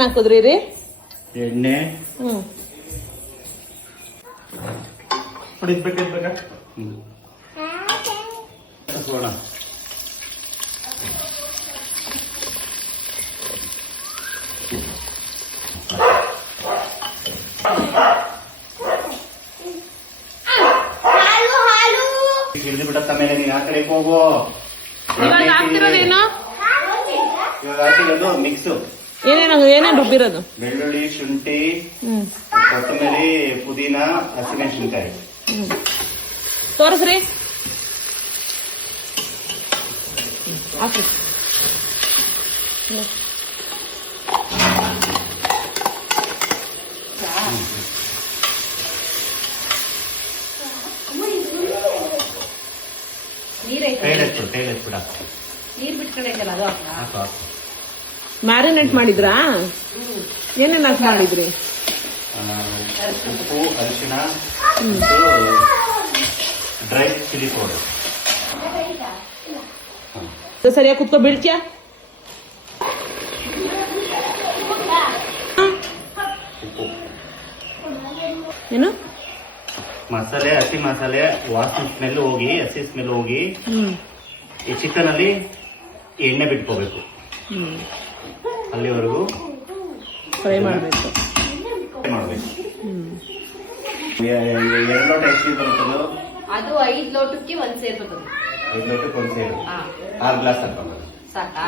ಹಾಕುದ್ರಿ ರೀ ಎಣ್ಣೆ ಹ್ಮ್ ಹೊಡಿಸ್ಬೇಕಾ ಹಸೋಣ ಹಿಡಿದು ಬಿಡತ್ತ ಮೇಲೆ ನೀನ್ ಆ ಕಡೆ ಹೋಗು. ಇವಾಗ ಹಾಕ್ತಿರೋದೇನು ಇವಾಗ ಹಾಕಿರೋದು ಮಿಕ್ಸು ಏನೇನು ರುಬ್ಬಿರೋದು ಬೆಳ್ಳುಳ್ಳಿ ಶುಂಠಿ ಹ್ಮ್ ಕೊತ್ತಂಬರಿ ಪುದೀನ ಹಸಿಮೆಣಸಿನ್ಕಾಯಿ ತೋರಿಸ್ರಿ ಹಾಕ್ರಿ ಟೈಲೆಟ್ ಬಿಡ ನೀರ್ ಬಿಟ್ಕೊಂಡೈತಲ್ಲ ಅದು ಹಾಕು ಮ್ಯಾರಿನೇಟ್ ಮಾಡಿದ್ರಾ ಏನೇನು ಹಾಕಿ ಮಾಡಿದ್ರಿ ಉಪ್ಪು ಅರಿಶಿಣ ಮತ್ತು ಡ್ರೈ ಚಿಲ್ಲಿ ಪೌಡರ್ ಸರಿಯಾಗಿ ಕುತ್ಕೊ ಬೀಳ್ತ್ಯಾ ಉಪ್ಪು ಏನು ಮಸಾಲೆ ಹಸಿ ಮಸಾಲೆ ವಾಸನೆ ಸ್ಮೆಲ್ ಹೋಗಿ ಹಸಿ ಸ್ಮೆಲ್ ಹೋಗಿ ಹ್ಮ್ ಈ ಚಿಕನ್ ಅಲ್ಲಿ ಎಣ್ಣೆ ಬಿಟ್ಕೋಬೇಕು ಹ್ಮ್ ಅಲ್ಲಿವರೆಗೂ ಫ್ರೈ ಮಾಡಬೇಕು ಮಾಡಬೇಕು. ಹ್ಮ್ 2 ಲೋಟ ಎಷ್ಟು ಬರುತ್ತದು ಅದು 5 ಲೋಟಕ್ಕೆ ಒಂದ್ ಸೇರ್ ಬರ್ತದೆ 5 ಲೋಟಕ್ಕೆ ಒಂದು ಸೇರು ಹಾ 6 ಗ್ಲಾಸ್ ಹಾಕೋದು ಸಾಕಾ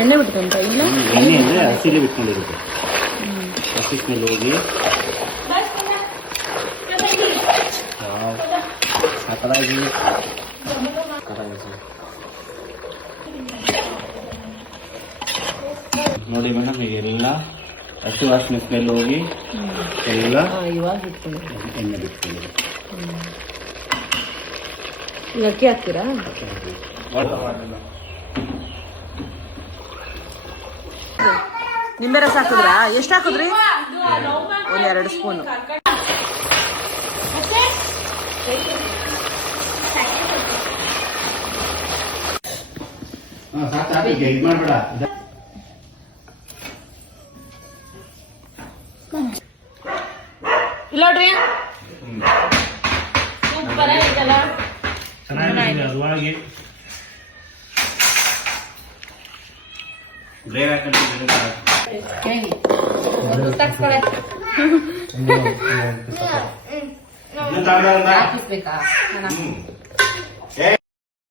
ಎಣ್ಣೆ ಬಿಟ್ಕೊಂತ ಇಲ್ಲ ಎಣ್ಣೆ ಅಂದ್ರೆ ಹಸಿಲಿ ಬಿಟ್ಕೊಂಡಿರುತ್ತೆ ಹಸಿ ಸ್ಮೆಲ್ ಹೋಗಿ ಸಕಲಾಗಿ ನೋಡಿ ಮೇಡಮ್ ಈಗೆಲ್ಲ ಹಸಿ ವಾಸನೆ ಸ್ಮೆಲ್ ಹೋಗಿ ಎಲ್ಲ ಇವಾಗ ಇಟ್ಕೊಂಡು ಎಣ್ಣೆ ಬಿಟ್ಕೊಂಡಿದೆ. ಈಗ ಅಕ್ಕಿ ಹಾಕ್ತೀರಾ ನಿಂಬೆ ರಸ ಹಾಕಿದ್ರಾ ಎಷ್ಟು ಹಾಕಿದ್ರಿ ಒಂದ್ 2 ಸ್ಪೂನು ಸಾಕು ಈಗ ಇದು ಮಾಡ್ಬೇಡ ಇಲ್ಲ ನೋಡ್ರಿ ಚೆನ್ನಾಗಿದೆ ಅದರೊಳಗೆ ಬೇಗ ತಗ್ಸ್ಕೊಳೆ ಹಾಕಿ ಹಾಕಿಸ್ಬೇಕಾ ಹ್ಮ್